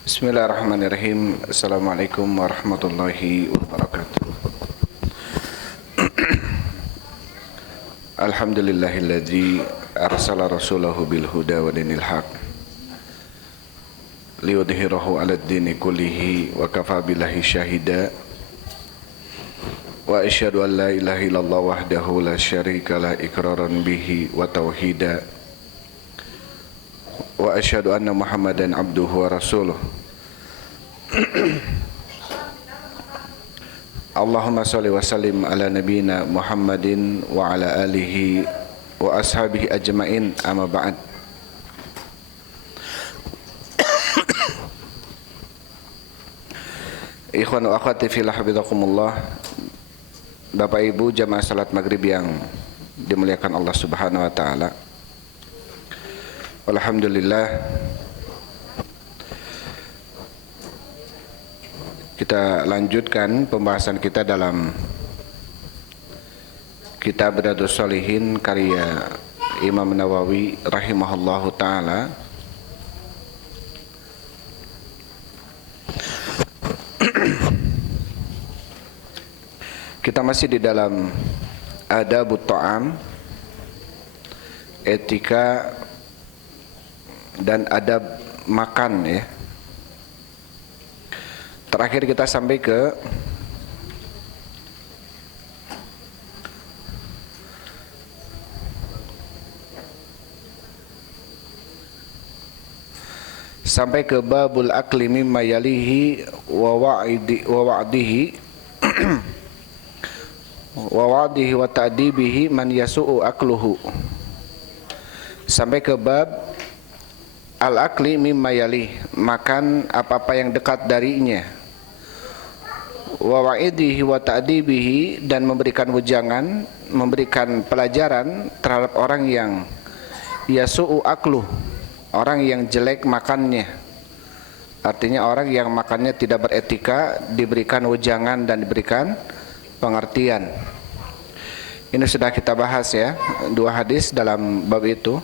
Bismillahirrahmanirrahim. Assalamualaikum warahmatullahi wabarakatuh. Alhamdulillahilladzi arsala rasulahu bil huda wa dinil haq liyudhhirahu 'alad dini kullihi wa kafa billahi syahida. Wa asyhadu an la ilaha illallah wahdahu la syarika la iqraran bihi wa tauhida. Wa asyhadu anna Muhammadan abduhu wa rasuluh. Allahumma salli wa sallim ala nabiyyina Muhammadin wa ala alihi wa ashabihi ajmain, amma ba'd. Ikhwan wa akhwati fillah, hafizakumullah. Bapak Ibu jamaah salat maghrib yang dimuliakan Allah Subhanahu wa taala. Alhamdulillah, kita lanjutkan pembahasan kita dalam kitab Riyadhus Shalihin karya Imam Nawawi rahimahullahu taala. Kita masih di dalam adabut ta'am, etika dan adab makan ya. Terakhir kita sampai ke babul akli mimma yalihi wa wa'dihi wa ta'dibihi man yasu'u akluhu. Sampai ke bab al-akli mimma yalih, makan apa-apa yang dekat darinya, wa wa'idihi wa ta'dibihi, dan memberikan wejangan, memberikan pelajaran terhadap orang yang yasu'u akluh, orang yang jelek makannya. Artinya orang yang makannya tidak beretika, diberikan wejangan dan diberikan pengertian. Ini sudah kita bahas ya, 2 hadis dalam bab itu.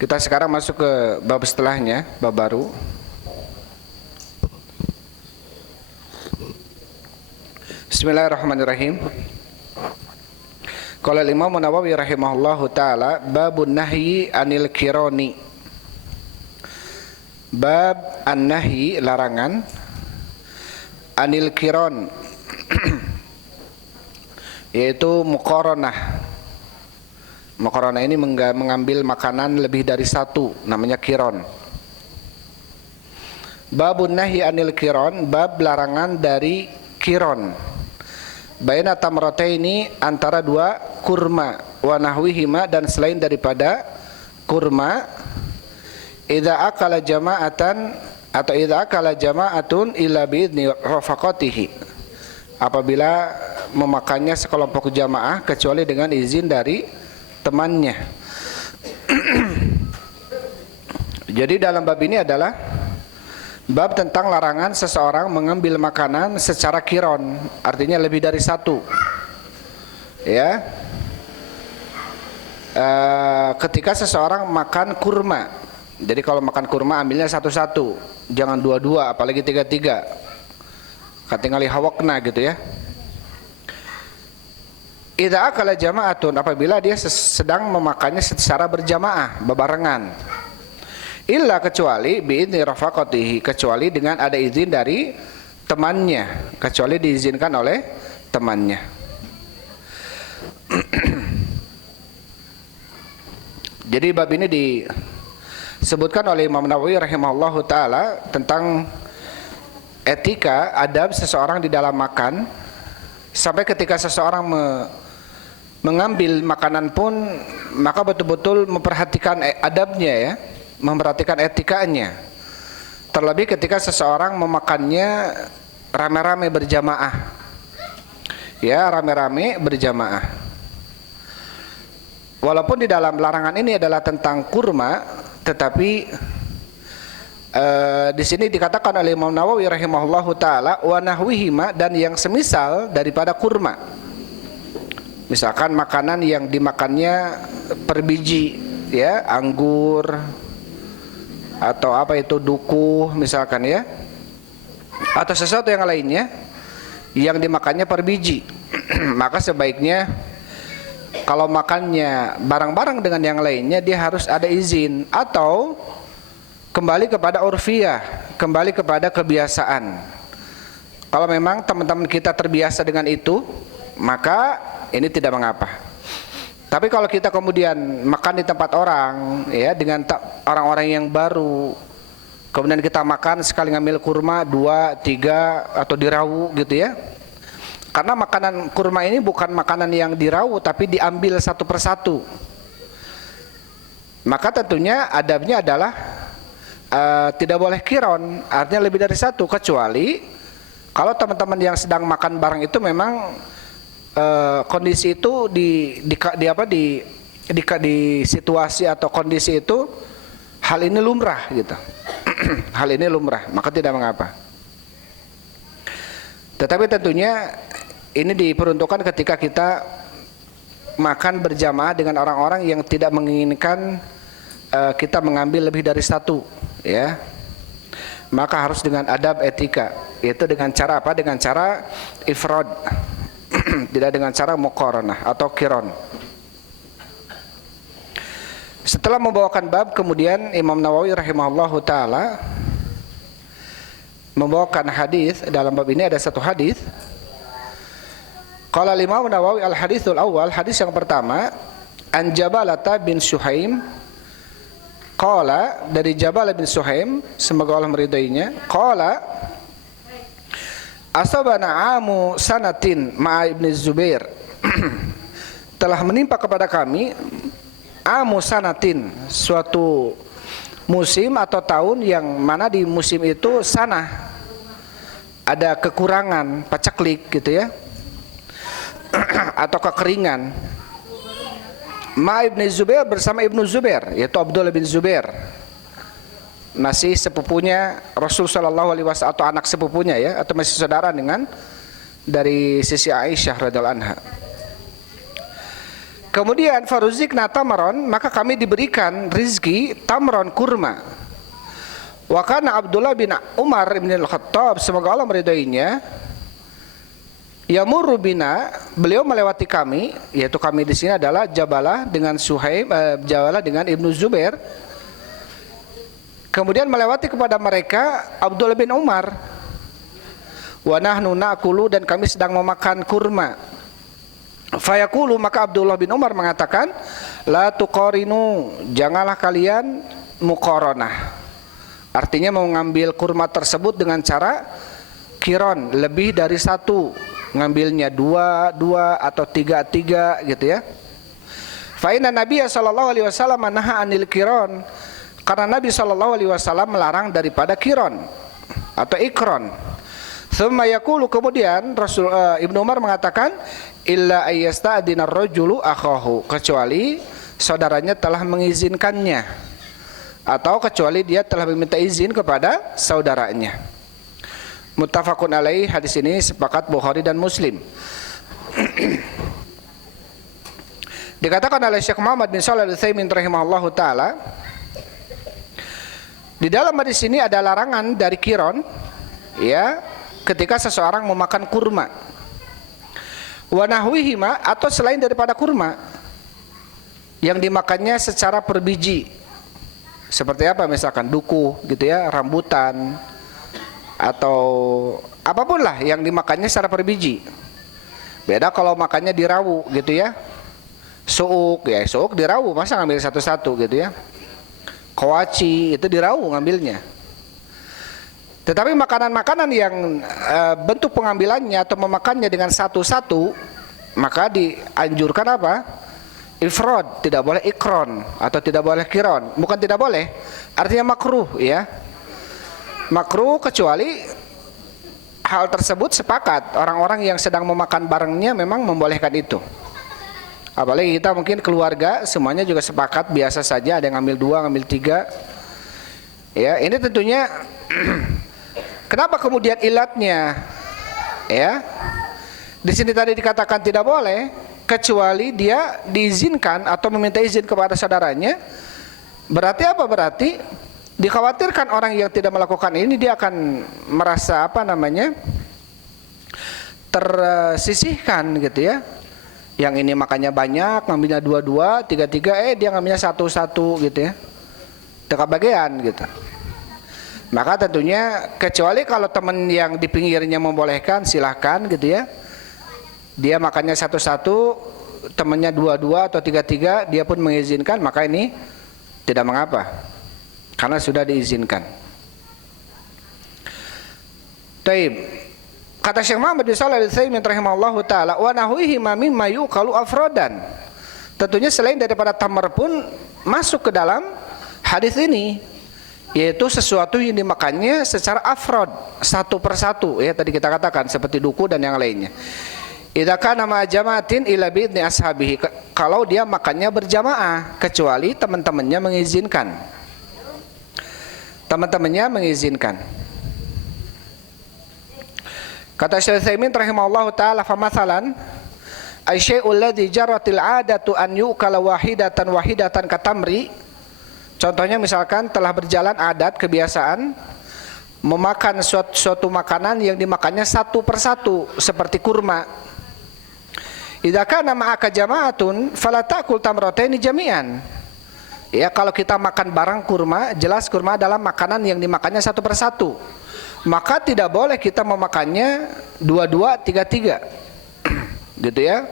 Kita sekarang masuk ke bab setelahnya, bab baru. Bismillahirrahmanirrahim. Qala al-Imam Nawawi rahimahullahu taala, babun nahyi anil kirani. Bab an-nahyi, larangan, anil kiron yaitu muqaranah. Muqaranah ini mengambil makanan lebih dari satu, namanya kiron. Babun nahyi anil kiron, bab larangan dari kiron. Baina tamrataini, antara 2 kurma, wa nahwihima, dan selain daripada kurma. Idza akala jama'atan, atau idza akala jama'atun illa bi'idni rafaqatihi, apabila memakannya sekelompok jamaah kecuali dengan izin dari temannya. Jadi dalam bab ini adalah bab tentang larangan seseorang mengambil makanan secara kiron, artinya lebih dari satu ya. Ketika seseorang makan kurma, jadi kalau makan kurma ambilnya satu-satu, jangan dua-dua, apalagi tiga-tiga, katingali hawakna gitu ya. Idza akala jama'atun, apabila dia sedang memakannya secara berjamaah, bebarengan. Illa, kecuali bi'idni rafaqatihi, kecuali dengan ada izin dari temannya, kecuali diizinkan oleh temannya. Jadi bab ini disebutkan oleh Imam Nawawi rahimahullahu taala tentang etika, adab seseorang di dalam makan, sampai ketika seseorang mengambil makanan pun maka betul-betul memperhatikan adabnya ya, memperhatikan etikanya. Terlebih ketika seseorang memakannya rame-rame berjamaah ya, rame-rame berjamaah. Walaupun di dalam larangan ini adalah tentang kurma, tetapi di sini dikatakan oleh Imam Nawawi rahimahullahu taala wa nahwihima, dan yang semisal daripada kurma. Misalkan makanan yang dimakannya per biji, ya, anggur atau apa itu duku misalkan, ya, atau sesuatu yang lainnya yang dimakannya per biji. Maka sebaiknya kalau makannya bareng-bareng dengan yang lainnya dia harus ada izin, atau kembali kepada urfiyah, kembali kepada kebiasaan. Kalau memang teman-teman kita terbiasa dengan itu, maka ini tidak mengapa. Tapi kalau kita kemudian makan di tempat orang, ya, dengan orang-orang yang baru, kemudian kita makan sekali ngambil kurma 2, 3 atau dirawu gitu, ya. Karena makanan kurma ini bukan makanan yang dirawu tapi diambil satu persatu. Maka tentunya adabnya adalah tidak boleh kiron, artinya lebih dari satu, kecuali kalau teman-teman yang sedang makan bareng itu memang kondisi itu di situasi atau kondisi itu hal ini lumrah gitu. Hal ini lumrah, maka tidak mengapa. Tetapi tentunya ini diperuntukkan ketika kita makan berjamaah dengan orang-orang yang tidak menginginkan kita mengambil lebih dari satu, ya. Maka harus dengan adab etika, yaitu dengan cara apa? Dengan cara ifrad. Tidak dengan cara muqaranah atau kiron. Setelah membawakan bab, kemudian Imam Nawawi rahimahullahu taala membawakan hadis. Dalam bab ini ada satu hadis. Qala Imam Nawawi al-haditsul awal, hadis yang pertama, an Jabalata bin Suhaim, qala, dari Jabalah bin Suhaim, semoga Allah meridainya, qala asabana amu sanatin ma'a ibn Zubair. Telah menimpa kepada kami amu sanatin, suatu musim atau tahun yang mana di musim itu sanah ada kekurangan, paceklik gitu, ya, atau kekeringan. Ma ibn Zubair, bersama Ibnu Zubair, yaitu Abdullah bin Zubair, masih sepupunya Rasul sallallahu alaihi wasallam, atau anak sepupunya, ya, atau masih saudara dengan dari sisi Aisyah radhiyallahu anha. Kemudian faruzikna tamron, maka kami diberikan rizki tamron, kurma. Wa kana Abdullah bin Umar bin Al-Khattab, semoga Allah meridainya, yamurru bina, beliau melewati kami, yaitu kami di sini adalah Jabalah dengan Suhaim, Jabalah dengan Ibnu Zubair. Kemudian melewati kepada mereka Abdullah bin Umar. Wa nahnu na'kulu, dan kami sedang memakan kurma. Fayaqulu, maka Abdullah bin Umar mengatakan, la tuqarinu, janganlah kalian muqaranah. Artinya mengambil kurma tersebut dengan cara kiron, lebih dari satu, ngambilnya 2 atau 3 gitu, ya. Fa inna Nabiya sallallahu alaihi wasallam naha anil kiron, karena Nabi sallallahu alaihi wasallam melarang daripada kiron atau ikron. Tsumma yaqulu, kemudian Rasul Ibnu Umar mengatakan, illa ayyasta'dina ar-rajulu akhahu, kecuali saudaranya telah mengizinkannya, atau kecuali dia telah meminta izin kepada saudaranya. Muttafaqun alaih, hadis ini sepakat Bukhari dan Muslim. Dikatakan oleh Syekh Muhammad bin Shalih Al-Utsaimin rahimahullahu taala, di dalam hadis ini ada larangan dari kiron, ya, ketika seseorang memakan kurma. Wa nahwihima, atau selain daripada kurma yang dimakannya secara per biji. Seperti apa? Misalkan duku gitu, ya, rambutan, atau apapun lah yang dimakannya secara per biji. Beda kalau makannya dirawu gitu, ya. Suuk, ya, suuk dirawu, masa ngambil satu-satu gitu, ya. Kowaci itu dirawu ngambilnya. Tetapi makanan-makanan yang bentuk pengambilannya atau memakannya dengan satu-satu, maka dianjurkan apa? Ifrad, tidak boleh ikron atau tidak boleh kiron. Bukan tidak boleh, artinya makruh, ya. Makruh kecuali hal tersebut sepakat, orang-orang yang sedang memakan barengnya memang membolehkan itu. Apalagi kita mungkin keluarga semuanya juga sepakat, biasa saja, ada yang ngambil 2, ngambil 3. Ya, ini tentunya kenapa kemudian ilatnya, ya? Di sini tadi dikatakan tidak boleh, kecuali dia diizinkan atau meminta izin kepada saudaranya. Berarti apa? Berarti dikhawatirkan orang yang tidak melakukan ini dia akan merasa tersisihkan gitu ya. Yang ini makannya banyak, ngambilnya 2-2, 3-3, dia ngambilnya 1-1 gitu ya. Dekat bagian gitu. Maka tentunya kecuali kalau teman yang di pinggirnya membolehkan, silahkan gitu ya. Dia makannya 1-1, temannya 2-2 atau 3-3, dia pun mengizinkan, maka ini tidak mengapa, karena sudah diizinkan. Taib. Kata Syekh Muhammad bin Shalih Al-Utsaimin rahimahullahu taala, wa nahwihi mimma yuqalu afrodan. Tentunya selain daripada tamar pun masuk ke dalam hadis ini, yaitu sesuatu yang dimakannya secara afrod, satu persatu ya, tadi kita katakan seperti duku dan yang lainnya. Idza kana ma jama'atin ila bi'idni ashabihi, kalau dia makannya berjamaah kecuali teman-temannya mengizinkan. Teman-temannya mengizinkan. Kata Syekh Utsaimin rahimahullahu taala, fa masalan asyai'ul ladzi jaratil 'adatu an yu'kala wahidatan katamri. Contohnya misalkan telah berjalan adat kebiasaan memakan suatu makanan yang dimakannya satu persatu seperti kurma. Idza kana ma'aka jama'atun fala ta'kul tamrataini jami'an. Ya, kalau kita makan barang kurma, jelas kurma adalah makanan yang dimakannya satu persatu. Maka tidak boleh kita memakannya 2-2, 3-3. Gitu ya.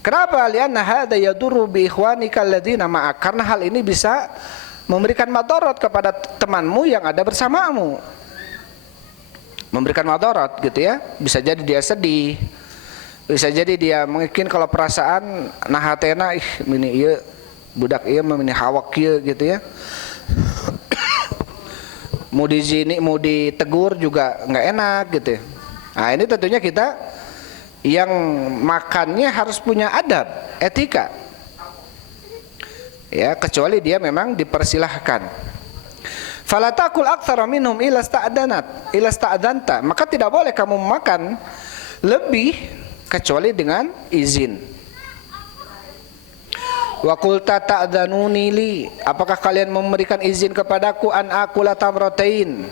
Kenapa? Lianna hadza yadurru bi ikhwanika alladziina ma'ak. Karena hal ini bisa memberikan madarat kepada temanmu yang ada bersamamu. Memberikan madarat gitu ya. Bisa jadi dia sedih. Bisa jadi dia mungkin kalau perasaan nahatena mini ieu budak ieu mini hawak ieu gitu ya. Mau dijini, mau ditegur juga nggak enak gitu ya. Nah, ini tentunya kita yang makannya harus punya adab, etika. Ya, kecuali dia memang dipersilahkan. Fala takul aktsara minhum illa sta'danta. Maka tidak boleh kamu makan lebih kecuali dengan izin. Wa qulta ta'dhanuni li, apakah kalian memberikan izin kepadaku an akula tamratain,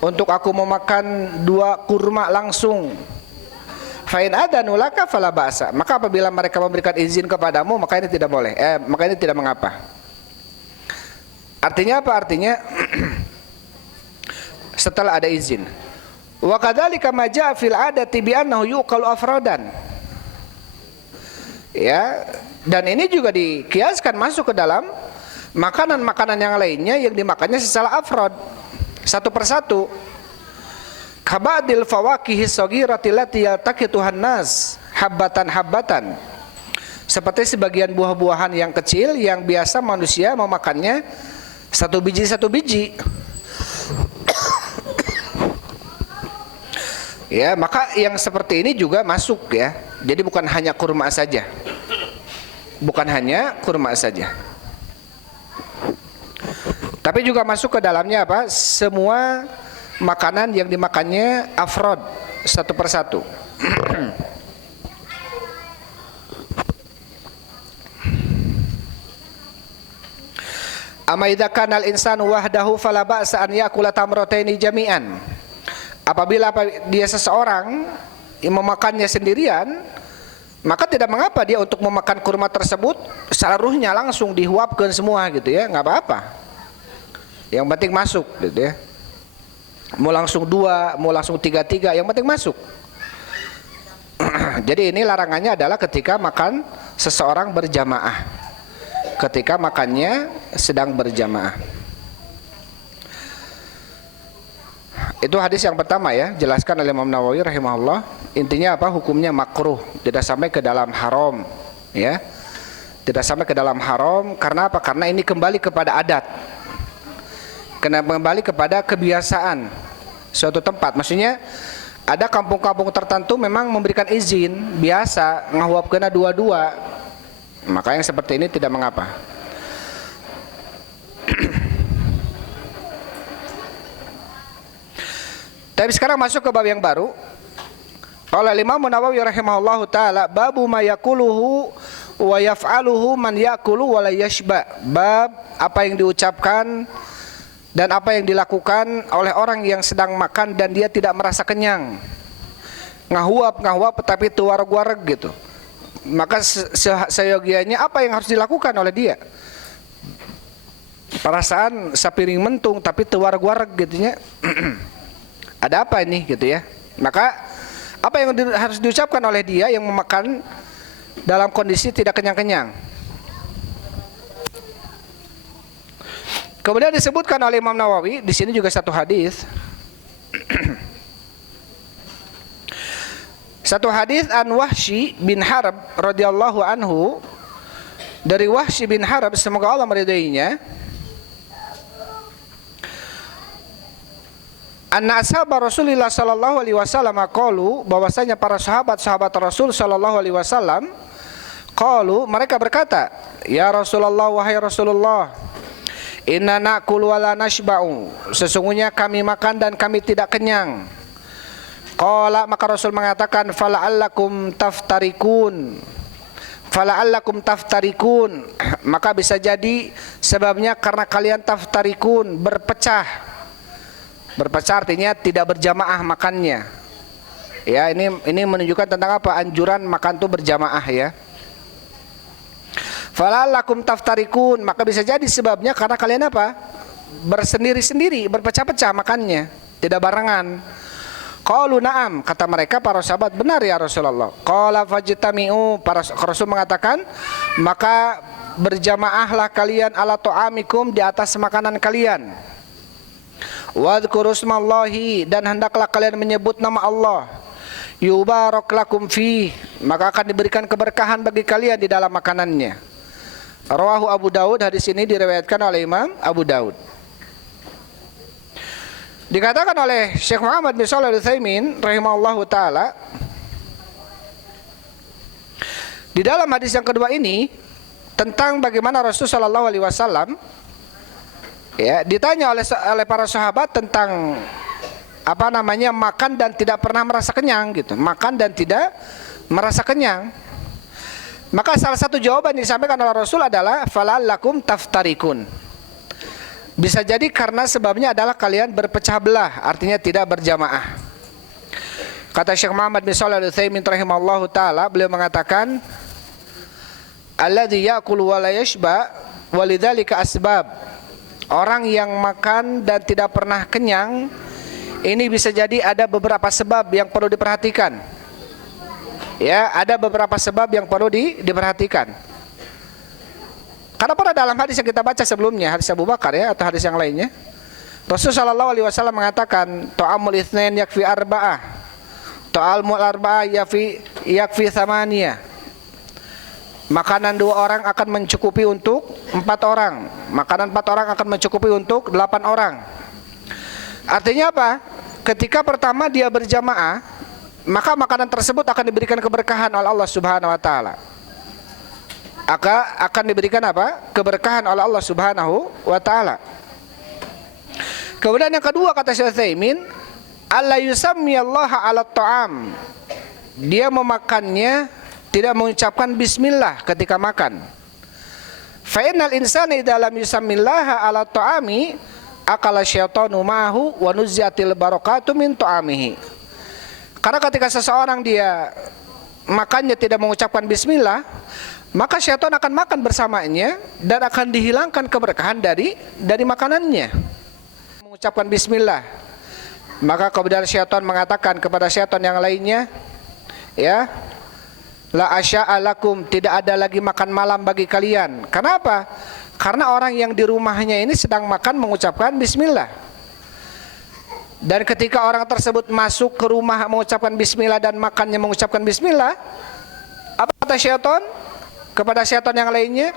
untuk aku memakan 2 kurma langsung. Fa in adanu laka fala ba'sa. Maka apabila mereka memberikan izin kepadamu, maka ini tidak boleh. Maka ini tidak mengapa. Artinya apa? Artinya setelah ada izin. Wa kadzalika ma jaa fil adati bi annahu yuqalu afradan. Ya, dan ini juga dikiaskan masuk ke dalam makanan-makanan yang lainnya yang dimakannya secara afrad, satu persatu. Kabadil fawakihi shaghirati allati yaltaqituhan nas habbatan. Seperti sebagian buah-buahan yang kecil yang biasa manusia memakannya satu biji. Ya, maka yang seperti ini juga masuk ya. Jadi bukan hanya kurma saja. Tapi juga masuk ke dalamnya apa? Semua makanan yang dimakannya afrod, satu persatu. Ama idza kana al-insanu wahdahu fala ba'sa an ya'kula tamrataini jami'an. Apabila dia seseorang yang memakannya sendirian, maka tidak mengapa dia untuk memakan kurma tersebut seluruhnya langsung dihuapkan semua gitu ya, nggak apa-apa. Yang penting masuk gitu ya. Mau langsung 2, mau langsung 3-3, yang penting masuk. Jadi ini larangannya adalah ketika makan seseorang berjamaah. Ketika makannya sedang berjamaah. Itu hadis yang pertama ya, jelaskan oleh Imam Nawawi rahimahullah. Intinya apa? Hukumnya makruh, tidak sampai ke dalam haram ya. Tidak sampai ke dalam haram, karena apa? Karena ini kembali kepada adat. Kembali kepada kebiasaan suatu tempat. Maksudnya ada kampung-kampung tertentu memang memberikan izin biasa ngahuap kena 2-2. Maka yang seperti ini tidak mengapa. Tapi sekarang masuk ke bab yang baru. Qala Imam Nawawi rahimahullahu taala, babu ma yaquluhu wa yaf'aluhu man yaqulu wa la yashba. Bab apa yang diucapkan dan apa yang dilakukan oleh orang yang sedang makan dan dia tidak merasa kenyang. Ngahuap tetapi tuareg-wareg gitu. Maka seyogianya apa yang harus dilakukan oleh dia? Perasaan sapiring mentung tapi tuareg-wareg gitunya. Ada apa ini gitu ya? Maka apa yang harus diucapkan oleh dia yang memakan dalam kondisi tidak kenyang-kenyang? Kemudian disebutkan oleh Imam Nawawi di sini juga satu hadis. Satu hadis an Wahsy bin Harb radhiyallahu anhu, dari Wahsy bin Harb semoga Allah meridainya. Anna ashabar Rasulillah sallallahu alaihi wasallam qalu, bahwasanya para sahabat Rasul sallallahu alaihi wasallam qalu, mereka berkata, ya Rasulullah, wahai Rasulullah, inna na'kulu wa la nashba'u, sesungguhnya kami makan dan kami tidak kenyang. Qala, maka Rasul mengatakan, fala'allakum taftarikun, maka bisa jadi sebabnya karena kalian taftarikun, berpecah artinya tidak berjamaah makannya. Ya, ini menunjukkan tentang apa? Anjuran makan itu berjamaah ya. Fala'allakum taftarikun, maka bisa jadi sebabnya karena kalian apa? Bersendiri-sendiri, berpecah-pecah makannya, tidak barengan. Qalu na'am, kata mereka para sahabat, benar ya Rasulullah. Qala fajtami'u, para Rasul mengatakan, maka berjamaahlah kalian ala ta'amikum, di atas makanan kalian. Wadhkuru ismallahi, dan hendaklah kalian menyebut nama Allah. Yubarak lakum fi, maka akan diberikan keberkahan bagi kalian di dalam makanannya. Rawahu Abu Daud, hadis ini diriwayatkan oleh Imam Abu Daud. Dikatakan oleh Syekh Muhammad bin Shalih Al-Utsaimin rahimahullahu taala, di dalam hadis yang kedua ini tentang bagaimana Rasulullah sallallahu alaihi wasallam ya ditanya oleh para sahabat tentang apa namanya makan dan tidak pernah merasa kenyang gitu. Makan dan tidak merasa kenyang. Maka salah satu jawaban yang disampaikan oleh Rasul adalah fala'allakum taftarikun. Bisa jadi karena sebabnya adalah kalian berpecah belah, artinya tidak berjamaah. Kata Syekh Muhammad bin Shalih Al-Utsaimin rahimahullahu taala, beliau mengatakan, alladzi ya'kulu wa la yashba walidzalika asbab. Orang yang makan dan tidak pernah kenyang, ini bisa jadi ada beberapa sebab yang perlu diperhatikan. Ya, ada beberapa sebab yang perlu diperhatikan. Karena pada dalam hadis yang kita baca sebelumnya, hadis Abu Bakar ya, atau hadis yang lainnya, Rasulullah sallallahu alaihi wasallam mengatakan, ta'amul itsnain yakfi arba'ah, ta'amul arba'ah yakfi thamaniyah. Makanan 2 orang akan mencukupi untuk 4 orang. Makanan 4 orang akan mencukupi untuk 8 orang. Artinya apa? Ketika pertama dia berjamaah, maka makanan tersebut akan diberikan keberkahan oleh Allah Subhanahu wa taala. Akan diberikan apa? Keberkahan oleh Allah Subhanahu wa taala. Kemudian yang kedua kata Syekh Utsaimin, alla yusammiyallaha 'ala ta'am. Dia memakannya tidak mengucapkan bismillah ketika makan. Fa innal insana idza lam yusammillaha 'ala ta'ami akala syaitanu ma'ahu wa nuziatil barakatu min ta'amihi. Karena ketika seseorang dia makannya tidak mengucapkan bismillah, maka syaitan akan makan bersamanya dan akan dihilangkan keberkahan dari makanannya. Mengucapkan bismillah, maka kemudian syaitan mengatakan kepada syaitan yang lainnya, ya, la asya'alakum, tidak ada lagi makan malam bagi kalian. Kenapa? Karena orang yang di rumahnya ini sedang makan mengucapkan bismillah. Dan ketika orang tersebut masuk ke rumah mengucapkan bismillah dan makannya mengucapkan bismillah, apa kata syaitan kepada syaitan yang lainnya?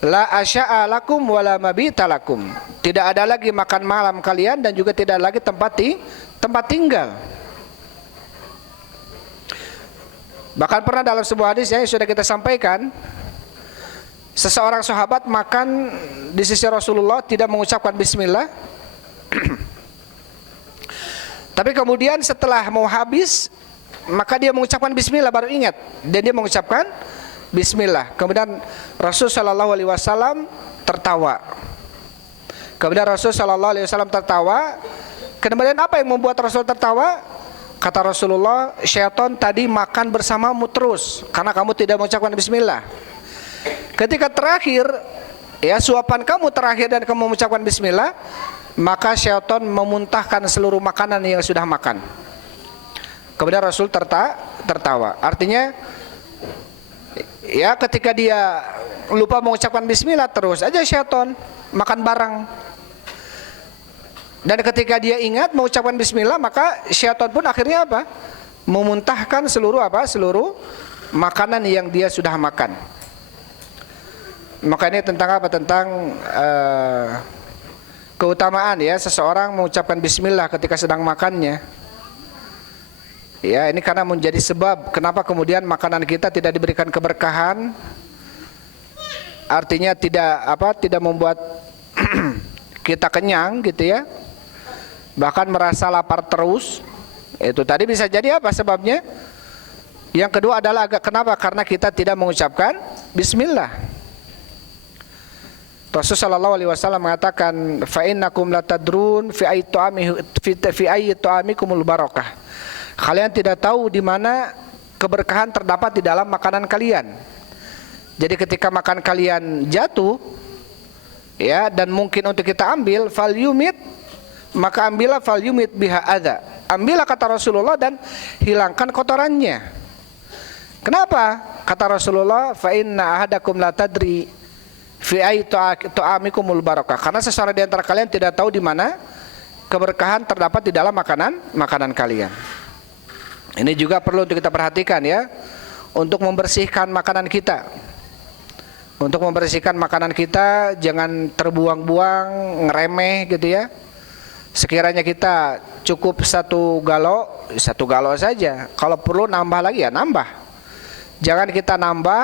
La asya'alakum wa la mabitalakum. Tidak ada lagi makan malam kalian dan juga tidak ada lagi tempat tinggal. Bahkan pernah dalam sebuah hadis yang sudah kita sampaikan, seseorang sahabat makan di sisi Rasulullah tidak mengucapkan bismillah. Tapi kemudian setelah mau habis, maka dia mengucapkan bismillah, baru ingat dan dia mengucapkan bismillah. Kemudian Rasul sallallahu alaihi wasallam tertawa. Kemudian Rasul sallallahu alaihi wasallam tertawa. Kemudian apa yang membuat Rasul tertawa? Kata Rasulullah, syaitan tadi makan bersamamu terus karena kamu tidak mengucapkan bismillah. Ketika terakhir, ya, suapan kamu terakhir dan kamu mengucapkan bismillah, maka syaitan memuntahkan seluruh makanan yang sudah makan. Kemudian Rasul tertawa. Artinya, ya, ketika dia lupa mengucapkan bismillah, terus aja syaitan makan barang. Dan ketika dia ingat mengucapkan bismillah, maka syaitan pun akhirnya apa? Memuntahkan seluruh makanan yang dia sudah makan. Maka ini tentang apa? Tentang keutamaan, ya, seseorang mengucapkan bismillah ketika sedang makannya. Ya, ini karena menjadi sebab kenapa kemudian makanan kita tidak diberikan keberkahan. Artinya tidak membuat kita kenyang gitu, ya. Bahkan merasa lapar terus. Itu tadi bisa jadi apa sebabnya? Yang kedua adalah kenapa? Karena kita tidak mengucapkan bismillah. Rasul sallallahu alaihi wasallam mengatakan, fa innakum latadrun fi ayyi ta'amikumul barakah. Kalian tidak tahu di mana keberkahan terdapat di dalam makanan kalian. Jadi ketika makan kalian jatuh, ya, dan mungkin untuk kita ambil, fal yumit, maka ambillah fal yumit biha adza. Ambillah, kata Rasulullah, dan hilangkan kotorannya. Kenapa? Kata Rasulullah, fa inna ahadakum la tadri fi ayyi ta'amikumul barakah. Karena seseorang di antara kalian tidak tahu di mana keberkahan terdapat di dalam makanan kalian. Ini juga perlu untuk kita perhatikan, ya, untuk membersihkan makanan kita. Untuk membersihkan makanan kita, jangan terbuang-buang, ngeremeh gitu, ya. Sekiranya kita cukup satu galo saja. Kalau perlu nambah lagi, ya nambah. Jangan kita nambah,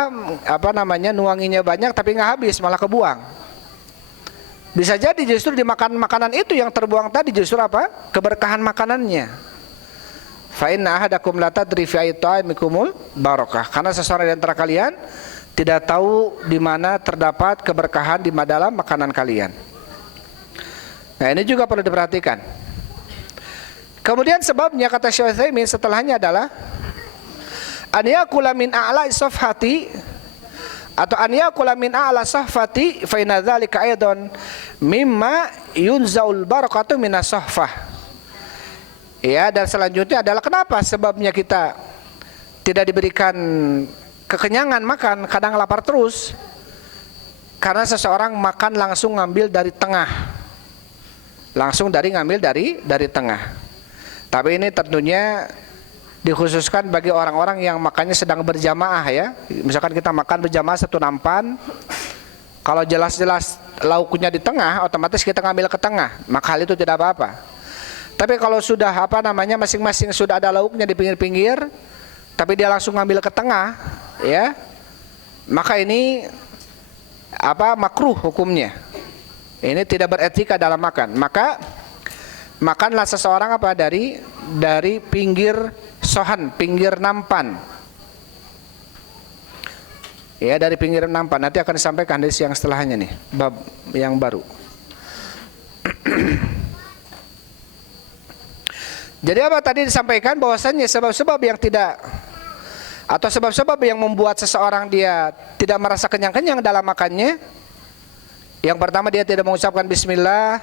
nuanginya banyak tapi nggak habis, malah kebuang. Bisa jadi justru dimakan makanan itu yang terbuang tadi justru apa? Keberkahan makanannya. Fa inna ahadakum la tadri fi ayyi ta'amikumul barakah. Karena seseorang di antara kalian tidak tahu di mana terdapat keberkahan di dalam makanan kalian. Nah, ini juga perlu diperhatikan. Kemudian sebabnya, kata Syekh Utsaimin, setelahnya adalah an yakula min a'la safhati, atau an yakula min a'la sahfati fa inna dzalika aidan mimma yunzaul barakatu minas sahfah. Ya, dan selanjutnya adalah kenapa sebabnya kita tidak diberikan kekenyangan makan, kadang lapar terus, karena seseorang makan langsung ngambil dari tengah. Langsung ngambil dari tengah. Tapi ini tentunya dikhususkan bagi orang-orang yang makannya sedang berjamaah, ya. Misalkan kita makan berjamaah satu nampan, kalau jelas-jelas lauknya di tengah, otomatis kita ngambil ke tengah, maka hal itu tidak apa-apa. Tapi kalau sudah masing-masing sudah ada lauknya di pinggir-pinggir, tapi dia langsung ngambil ke tengah, ya, maka ini makruh hukumnya. Ini tidak beretika dalam makan. Maka makanlah seseorang dari pinggir sohan, pinggir nampan. Ya, dari pinggir nampan. Nanti akan disampaikan hadis yang setelahnya nih, bab yang baru. Jadi apa tadi disampaikan bahwasannya sebab-sebab yang tidak, atau sebab-sebab yang membuat seseorang dia tidak merasa kenyang-kenyang dalam makannya. Yang pertama, dia tidak mengucapkan bismillah.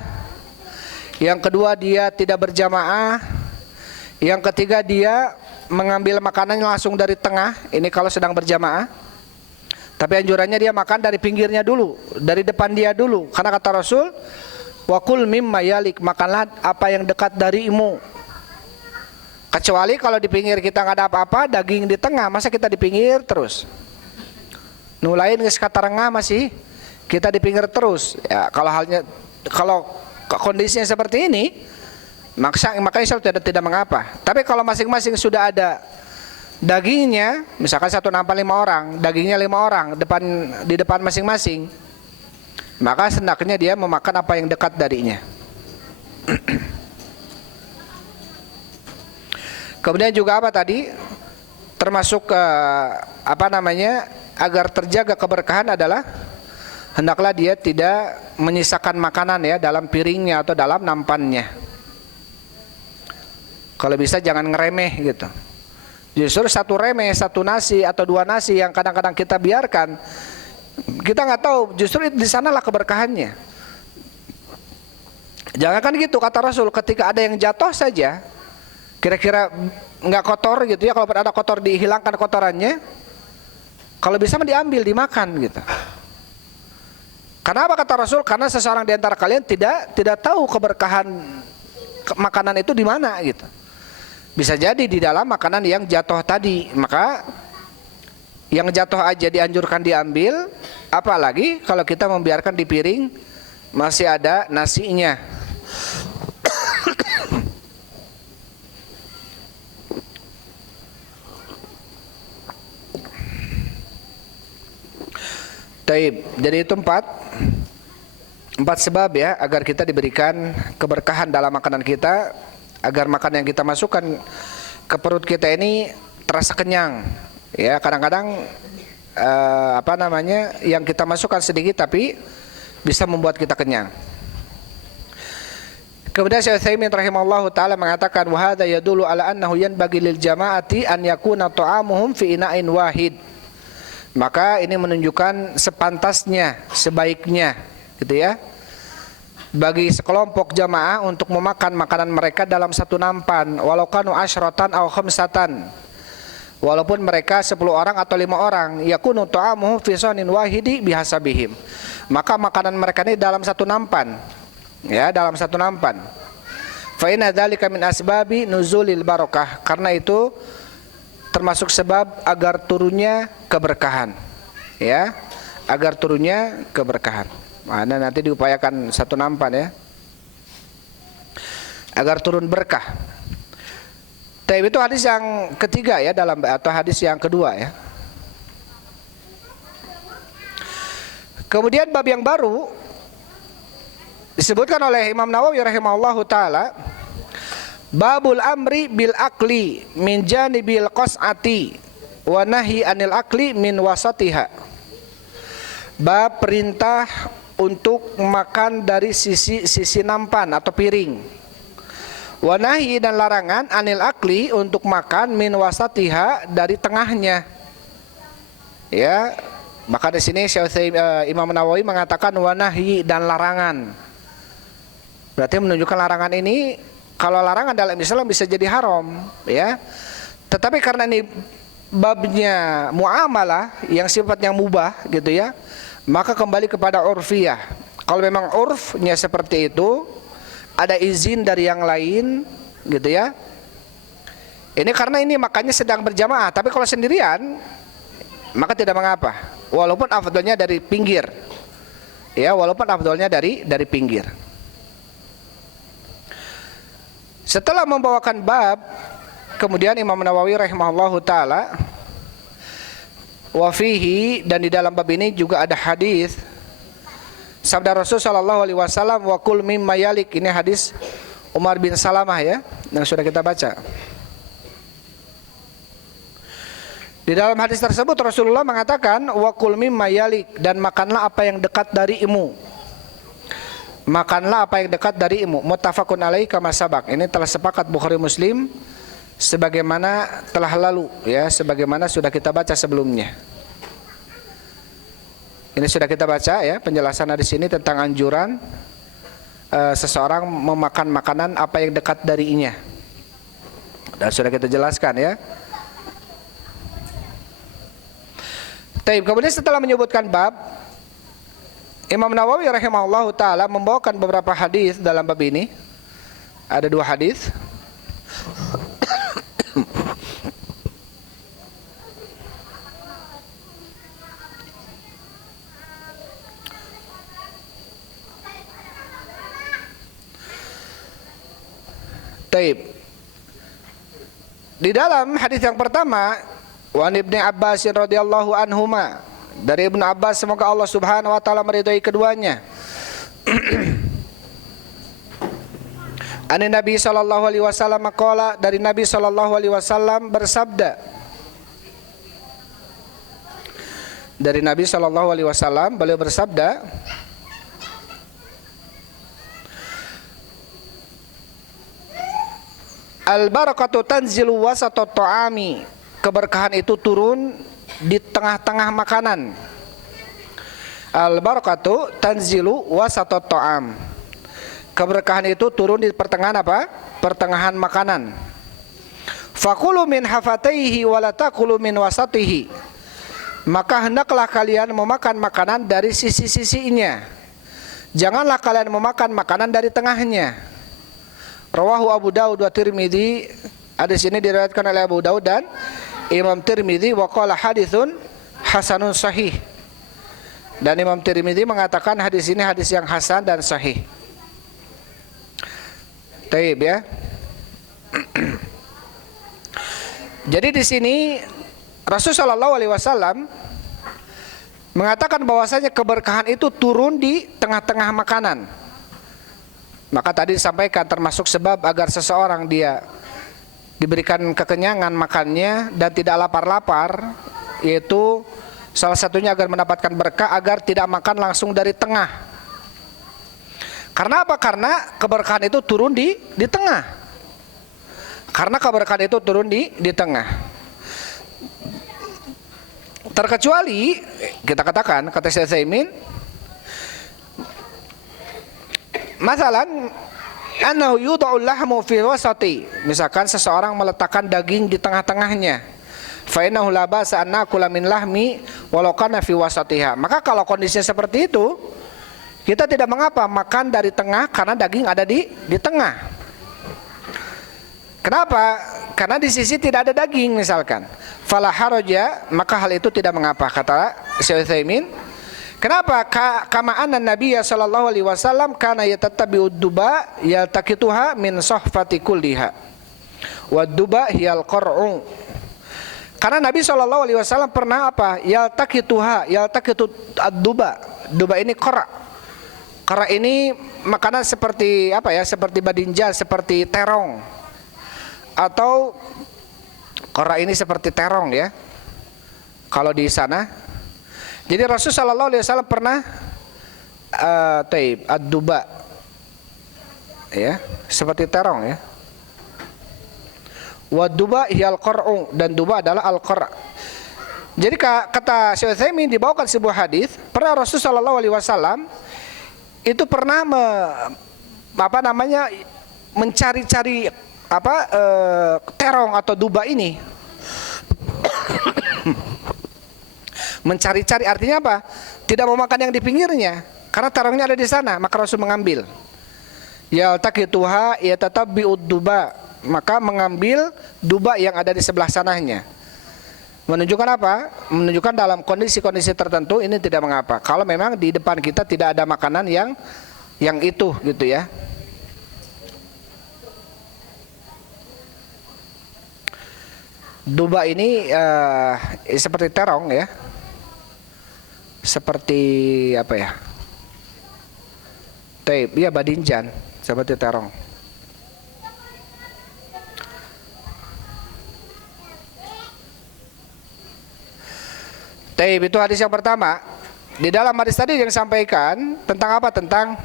Yang kedua, dia tidak berjamaah. Yang ketiga, dia mengambil makanan langsung dari tengah. Ini kalau sedang berjamaah. Tapi anjurannya dia makan dari pinggirnya dulu, dari depan dia dulu. Karena kata Rasul, wa kul mimma yalik, makanlah apa yang dekat darimu. Kecuali kalau di pinggir kita nggak ada apa-apa, daging di tengah, masa kita di pinggir terus? Nulain geus ka tarengah masih kita di pinggir terus. Ya, kalau kondisinya seperti ini, makanya tidak mengapa. Tapi kalau masing-masing sudah ada dagingnya, misalkan satu nampan 5 orang, dagingnya 5 orang di depan masing-masing, maka hendaknya dia memakan apa yang dekat darinya. Kemudian juga apa tadi? termasuk agar terjaga keberkahan adalah hendaklah dia tidak menyisakan makanan ya dalam piringnya atau dalam nampannya. Kalau bisa jangan ngeremeh gitu. Justru satu remeh, satu nasi atau dua nasi yang kadang-kadang kita biarkan, kita nggak tahu justru di sanalah keberkahannya. Jangan kan gitu kata Rasul, ketika ada yang jatuh saja kira-kira nggak kotor gitu ya, kalau ada kotor dihilangkan kotorannya, kalau bisa diambil dimakan gitu. Karena apa kata Rasul? Karena seseorang di antara kalian tidak tahu keberkahan makanan itu di mana gitu. Bisa jadi di dalam makanan yang jatuh tadi, maka yang jatuh aja dianjurkan diambil, apalagi kalau kita membiarkan di piring masih ada nasinya. Taib. Jadi itu empat sebab ya agar kita diberikan keberkahan dalam makanan kita, agar makanan yang kita masukkan ke perut kita ini terasa kenyang. Ya kadang-kadang yang kita masukkan sedikit tapi bisa membuat kita kenyang. Kemudian Syekh Utsaimin rahimahullahu taala mengatakan wa hadza yadullu ala annahu yanbaghi lil jama'ati an yakuna ta'amuhum fi ina'in wahid. Maka ini menunjukkan sepantasnya, sebaiknya gitu ya, bagi sekelompok jamaah untuk memakan makanan mereka dalam satu nampan, walau kanu asyratan aw khamsatan, walaupun mereka 10 orang atau 5 orang, yakunu ta'amuhum fi sanin wahidi bihasabihim. Maka makanan mereka ini dalam satu nampan, ya, dalam satu nampan. Fa inna dzalika min asbabi nuzulil barakah, karena itu termasuk sebab agar turunnya keberkahan, ya, agar turunnya keberkahan. Mana nanti diupayakan satu nampan ya, agar turun berkah. Tapi itu hadis yang ketiga ya atau hadis yang kedua ya. Kemudian bab yang baru disebutkan oleh Imam Nawawi rahimahullahu taala, babul amri bil akli min janibil qas'ati wa nahi anil akli min wasatiha. Bab perintah untuk makan dari sisi nampan atau piring. Wa nahi dan larangan anil akli untuk makan min wasatiha dari tengahnya. Ya, maka di sini Imam Nawawi mengatakan wa nahi dan larangan. Berarti menunjukkan larangan ini, kalau larangan dalam Islam bisa jadi haram, ya. Tetapi karena ini babnya muamalah yang sifatnya mubah gitu ya, maka kembali kepada urfiyah. Kalau memang urfnya seperti itu, ada izin dari yang lain gitu ya. Ini karena ini makanya sedang berjamaah, tapi kalau sendirian maka tidak mengapa. Walaupun afdalnya dari pinggir. Ya, walaupun afdalnya dari pinggir. Setelah membawakan bab, kemudian Imam Nawawi rahimahullahu taala wa fihi, dan di dalam bab ini juga ada hadis sabda Rasul sallallahu alaihi wasallam, wa kul mimma yalik. Ini hadis Umar bin Salamah ya, yang sudah kita baca. Di dalam hadis tersebut Rasulullah mengatakan wa kul mimma yalik, dan makanlah apa yang dekat darimu. Makanlah apa yang dekat darimu. Muttafaqun alaihi kama sabaq. Ini telah sepakat Bukhari Muslim sebagaimana telah lalu ya, sebagaimana sudah kita baca sebelumnya. Ini sudah kita baca ya, penjelasan di sini tentang anjuran seseorang memakan makanan apa yang dekat darinya. Dan sudah kita jelaskan ya. Taib. Kemudian setelah menyebutkan bab, Imam Nawawi rahimahullahu taala membawakan beberapa hadis dalam bab ini. Ada 2 hadis. Taib. Di dalam hadis yang pertama, wa Ibnu Abbas radhiyallahu anhuma, dari Ibnu Abbas semoga Allah Subhanahu wa taala meridhai keduanya. Ani Nabi sallallahu alaihi wasallam qala, dari Nabi sallallahu alaihi wasallam bersabda, dari Nabi Shallallahu Alaihi Wasallam, beliau bersabda, al-barakatu tanzilu wasatot ta'ami, keberkahan itu turun di tengah-tengah makanan. Al-barakatu tanzilu wasatot ta'am, keberkahan itu turun di pertengahan apa? Pertengahan makanan. Fakulu min hafataihi walatakulu min wasatihi, maka hendaklah kalian memakan makanan dari sisi-sisinya, janganlah kalian memakan makanan dari tengahnya. Rawahu Abu Daud wa Tirmidzi. Hadis ini diriwayatkan oleh Abu Daud dan Imam Tirmidzi, wa qala haditsun hasanun sahih. Dan Imam Tirmidzi mengatakan hadis ini hadis yang hasan dan sahih. Taib ya. Jadi di sini Rasulullah Shallallahu Alaihi Wasallam mengatakan bahwasanya keberkahan itu turun di tengah-tengah makanan. Maka tadi disampaikan termasuk sebab agar seseorang dia diberikan kekenyangan makannya dan tidak lapar-lapar, yaitu salah satunya agar mendapatkan berkah, agar tidak makan langsung dari tengah. Karena apa? Karena keberkahan itu turun di tengah. Karena keberkahan itu turun di tengah. Terkecuali kita katakan, kata Syekh Utsaimin, masalan annahu yud'u lahmu fi wasati, misalkan seseorang meletakkan daging di tengah-tengahnya, fa innahu la ba'sa an nakula min lahmi walau kana fi wasatiha. Maka kalau kondisinya seperti itu, kita tidak mengapa makan dari tengah karena daging ada di tengah. Kenapa? Karena di sisi tidak ada daging misalkan. Fala haraja, maka hal itu tidak mengapa, kata Syekh Utsaimin. Kenapa? Kama anna Nabiy sallallahu alaihi wasallam kana yatatabi'ud duba yaltaqituha min sahfati kulliha. Wad duba hiyal qar'u. Karena Nabi sallallahu alaihi wasallam pernah apa? Yaltaqitu ad-duba. Duba ini qara'. Qara' ini makanan seperti apa ya? Seperti badinja, seperti terong. Atau qara' ini seperti terong ya. Kalau di sana. Jadi Rasulullah sallallahu alaihi wasallam pernah ad-duba ya, seperti terong ya. Wa duba hiyal qar'u, dan duba adalah al-qara'. Jadi kata Syekh Utsaimin, dibawakan sebuah hadis, pernah Rasulullah sallallahu alaihi wasallam itu pernah mencari-cari terong atau duba ini. Mencari-cari artinya apa? Tidak mau makan yang di pinggirnya, karena terongnya ada di sana. Maka Rasul mengambil. Yaltaqituha yatatabi'ud duba, maka mengambil duba yang ada di sebelah sananya. Menunjukkan apa? Menunjukkan dalam kondisi-kondisi tertentu ini tidak mengapa. Kalau memang di depan kita tidak ada makanan yang itu gitu ya. Duba ini seperti terong ya, seperti apa ya? Ya badinjan, seperti terong. Itu hadis yang pertama. Di dalam hadis tadi yang disampaikan tentang apa? Tentang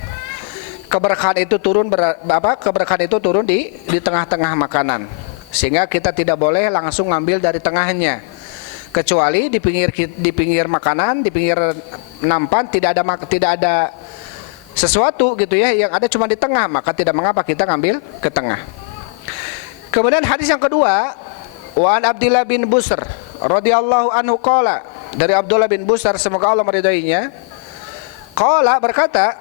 keberkahan itu turun keberkahan itu turun di tengah-tengah makanan. Sehingga kita tidak boleh langsung ngambil dari tengahnya, kecuali di pinggir makanan, di pinggir nampan tidak ada sesuatu gitu ya, yang ada cuma di tengah, maka tidak mengapa kita ngambil ke tengah. Kemudian hadis yang kedua, wa an Abdullah bin Busr radhiyallahu anhu qala, dari Abdullah bin Busr semoga Allah meridainya, qala berkata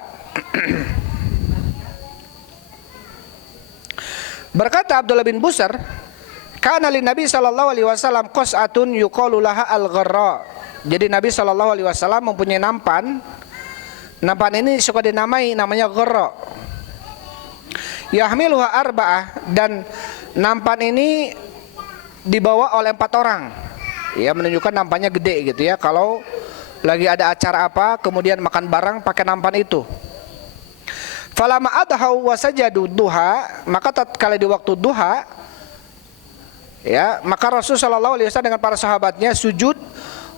berkata Abdullah bin Busr, kana li Nabi sallallahu alaihi wasallam qas'atun yuqalu laha al-gharra. Jadi Nabi sallallahu alaihi wasallam mempunyai nampan. Nampan ini suka dinamai namanya gharra. Yahmiluha arba'ah, dan nampan ini dibawa oleh 4 orang. Ya, menunjukkan nampannya gede gitu ya. Kalau lagi ada acara apa kemudian makan bareng pakai nampan itu. Falama adhau wa sajadu duha, maka tatkala di waktu duha ya, maka Rasul sallallahu alaihi wasallam dengan para sahabatnya sujud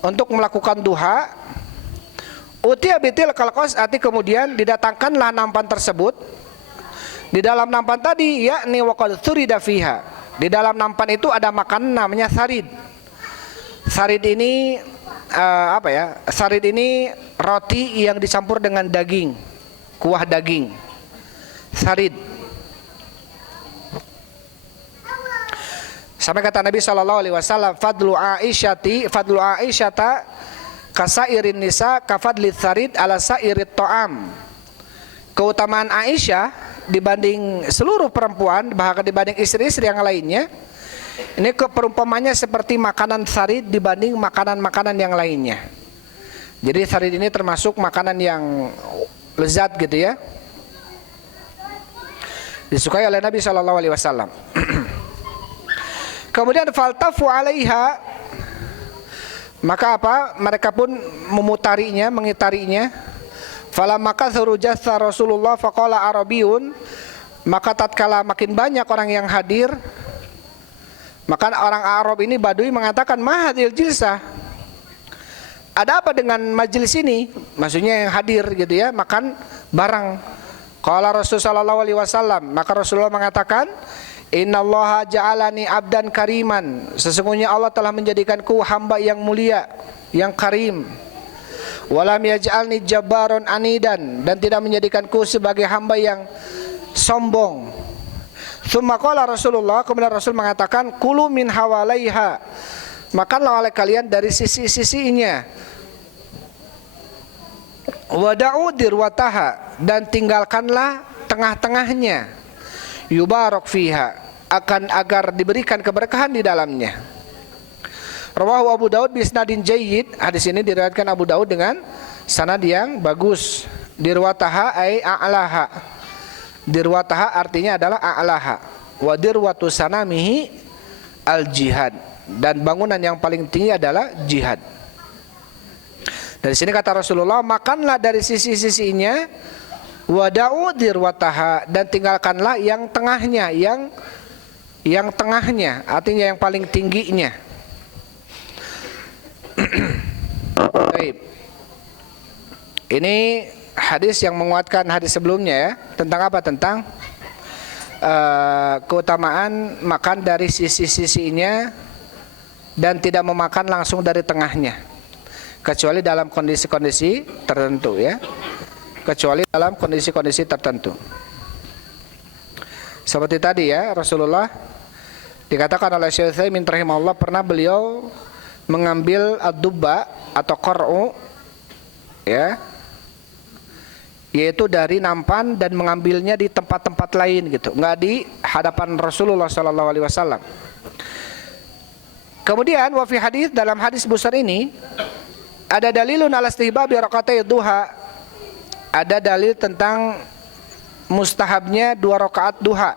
untuk melakukan duha. Utiya bitil kalqasati, kemudian didatangkanlah nampan tersebut. Di dalam nampan tadi yakni waqad turida fiha, di dalam nampan itu ada makanan namanya sarid. Sarid ini Sarid ini roti yang dicampur dengan daging, kuah daging. Sarid. Sampai kata Nabi SAW, fadlu Aisyata kasairin nisa kafadli sarid ala sairit to'am. Keutamaan Aisyah dibanding seluruh perempuan, bahkan dibanding istri-istri yang lainnya, ini perumpamannya seperti makanan sarid dibanding makanan-makanan yang lainnya. Jadi sarid ini termasuk makanan yang lezat gitu ya, disukai oleh Nabi SAW. Kemudian faltafu alaiha, maka mereka pun memutarinya, mengitarinya. Falamaka surujasa Rasulullah faqala arabiyun, maka tatkala makin banyak orang yang hadir, maka orang Arab ini Badui mengatakan, mahadil jilsah, ada apa dengan majelis ini? Maksudnya yang hadir gitu ya, makan bareng. Qala Rasul sallallahu alaihi wasallam, maka Rasulullah mengatakan, innallaha ja'alani abdan kariman, sesungguhnya Allah telah menjadikanku hamba yang mulia, yang karim. Walam yaj'alni jabbaron anidan, dan tidak menjadikanku sebagai hamba yang sombong. Tsumma qala Rasulullah, kemudian Rasul mengatakan, kulu min hawalaiha, makanlah oleh kalian dari sisi-sisinya. Wada'u dirwataha, dan tinggalkanlah tengah-tengahnya. Yubarak fiha, agar diberikan keberkahan di dalamnya. Rawahu Abu Daud bisnadin jayyid, hadis ini diriwayatkan Abu Daud dengan sanad yang bagus. Dirwataha ay a'laha, dirwataha artinya adalah a'laha, wa dirwatu sanamihi al jihad, dan bangunan yang paling tinggi adalah jihad. Dari sini kata Rasulullah, makanlah dari sisi-sisinya, wada'u dirwataha, dan tinggalkanlah yang tengahnya, yang tengahnya, artinya yang paling tingginya. Baik. Ini hadis yang menguatkan hadis sebelumnya ya, tentang apa? Tentang keutamaan makan dari sisi-sisinya dan tidak memakan langsung dari tengahnya, kecuali dalam kondisi-kondisi tertentu ya, kecuali dalam kondisi-kondisi tertentu. Seperti tadi ya, Rasulullah dikatakan oleh Syekh Utsaimin rahimahullah, pernah beliau mengambil ad-dubba atau qar'u ya, yaitu dari nampan, dan mengambilnya di tempat-tempat lain gitu, enggak di hadapan Rasulullah SAW. Kemudian wa fi hadis, dalam hadis besar ini ada dalilun ala istihbabi rakaatay duha, ada dalil tentang mustahabnya 2 rakaat duha.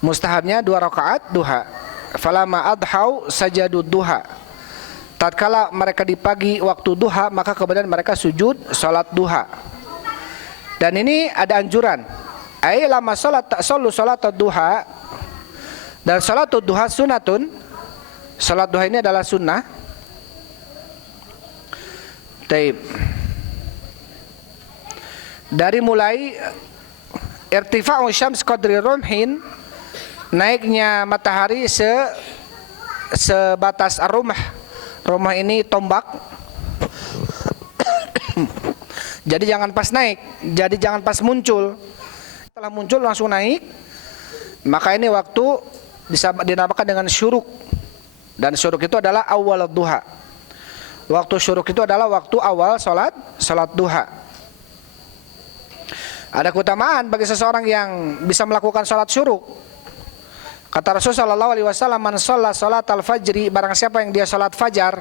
Mustahabnya 2 rakaat duha. Falama adhau sajadu duha, tatkala mereka di pagi waktu duha, maka kemudian mereka sujud salat duha. Dan ini ada anjuran, ay lama salat ta'sallu salat duha, dan salat duha sunnatun, salat duha ini adalah sunnah. Taib. Dari mulai irtifa'u syams qadri rumhin, naiknya matahari sebatas ar-rumah. Rumah ini tombak. Jadi jangan pas naik, jadi jangan pas muncul. Setelah muncul langsung naik. Maka ini waktu dinamakan dengan syuruk. Dan syuruk itu adalah awal duha. Waktu syuruk itu adalah waktu awal salat duha. Ada keutamaan bagi seseorang yang bisa melakukan salat syuruk. Kata Rasulullah SAW, man shalla salatal fajri, barang siapa yang dia salat fajar,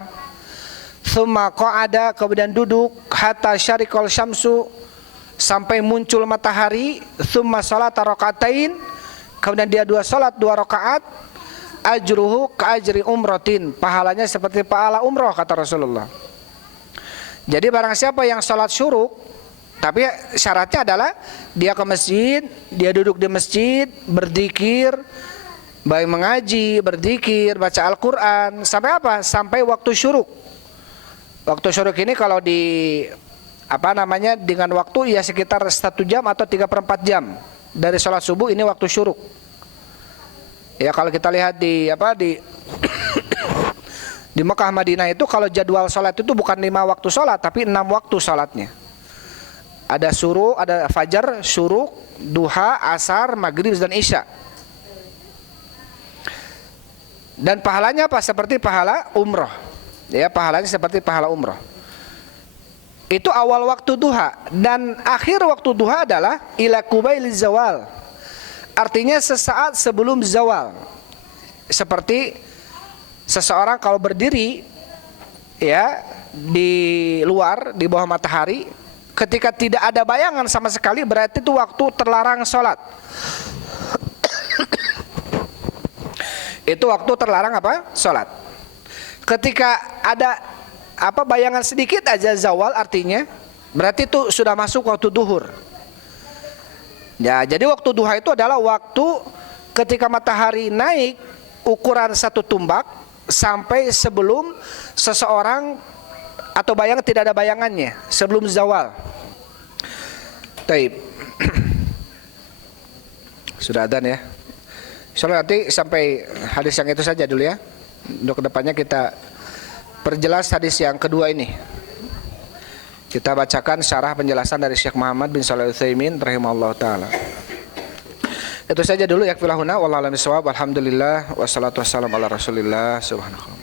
tsumma qa'ada, kemudian duduk, hatta syariqal syamsu, sampai muncul matahari, tsumma salata rakaatain, kemudian dia salat 2 rakaat, ajruhu ka ajri umratin, pahalanya seperti pahala umroh, kata Rasulullah. Jadi barang siapa yang salat syuruk, tapi syaratnya adalah dia ke masjid, dia duduk di masjid, berzikir, baik mengaji, berzikir, baca Al-Quran, sampai apa? Sampai waktu syuruk. Waktu syuruk ini kalau dengan waktu ya sekitar 1 jam atau 3/4 jam dari sholat subuh, ini waktu syuruk. Ya kalau kita lihat di di Mekah Madinah itu, kalau jadwal sholat itu bukan 5 waktu sholat, tapi 6 waktu sholatnya. Ada syuruk, ada fajar, syuruk, duha, asar, maghrib dan isya. Dan pahalanya apa? Seperti pahala umroh. Ya, pahalanya seperti pahala umroh. Itu awal waktu duha, dan akhir waktu duha adalah ila qubail zawal. Artinya sesaat sebelum zawal. Seperti seseorang kalau berdiri ya di luar di bawah matahari, ketika tidak ada bayangan sama sekali, berarti itu waktu terlarang sholat. Itu waktu terlarang apa? Sholat. Ketika ada bayangan sedikit aja zawal, artinya berarti itu sudah masuk waktu duhur. Ya, jadi waktu duha itu adalah waktu ketika matahari naik ukuran 1 tumbak sampai sebelum seseorang atau bayangan tidak ada bayangannya, sebelum zawal. Taib. Sudah adzan ya. Insyaallah nanti sampai hadis yang itu saja dulu ya. Untuk kedepannya kita perjelas hadis yang kedua ini. Kita bacakan syarah penjelasan dari Syekh Muhammad bin Shalih Al-Utsaimin rahimahullah taala. Itu saja dulu, yakfilahuna wallahu a'lam bishawab. Alhamdulillah wassalatu wassalamu ala Rasulillah subhanahu